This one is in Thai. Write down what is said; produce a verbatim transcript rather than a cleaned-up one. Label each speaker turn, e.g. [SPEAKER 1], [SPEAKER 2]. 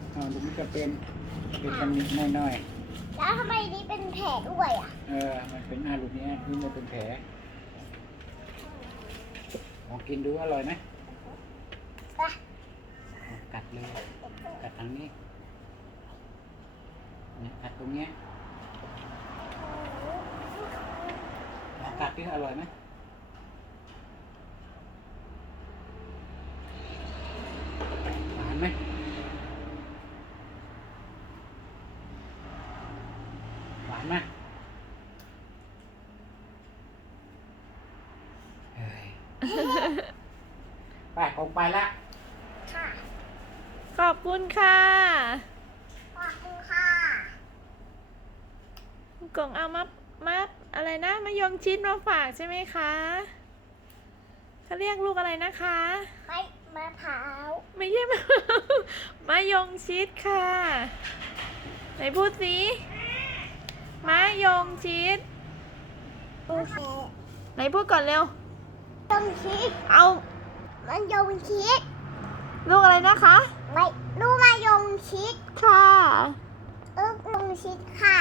[SPEAKER 1] อ๋อตรงนี้ก็เป็นเป็นตำหนิน้อยๆ
[SPEAKER 2] แล้วทำไมนี่เป็นแผลด้วยอ่ะ
[SPEAKER 1] เออ มันเป็นหน้าลูกนี้นี่มันเป็นแผลลองกินดูอร่อยไหม
[SPEAKER 2] ไป
[SPEAKER 1] กัดเลย กัดทางนี้เนี่ยกัดตรงเนี้ยลองกัดดิอร่อยไหมหวานไหมหวานไหมเฮ้ย ไปคงไปละ
[SPEAKER 2] ค่ะ
[SPEAKER 3] ขอบคุณค่ะ
[SPEAKER 2] ขอบคุณค่ะ
[SPEAKER 3] กงเอามามาอะไรนะมะยงชิดมาฝากใช่ไหมคะเขาเรียกลูกอะไรนะคะ
[SPEAKER 2] ไม่มะพร้าว
[SPEAKER 3] ไม่ใช่มะ มะยงชิดค่ะไหนพูดสิมะยงชิด
[SPEAKER 2] โอเค
[SPEAKER 3] ไหนพูดก่อนเร็ว
[SPEAKER 2] ยงชิด
[SPEAKER 3] เอา
[SPEAKER 2] มันยงชิด
[SPEAKER 3] ลูกอะไรนะคะ
[SPEAKER 2] ไม่รู้มายงชิด
[SPEAKER 3] ค่ะ
[SPEAKER 2] เออยงชิดค่ะ